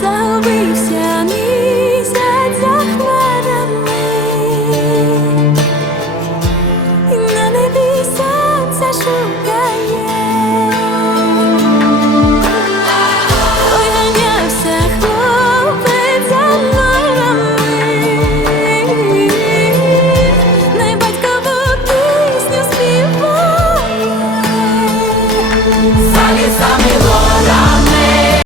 забився мій.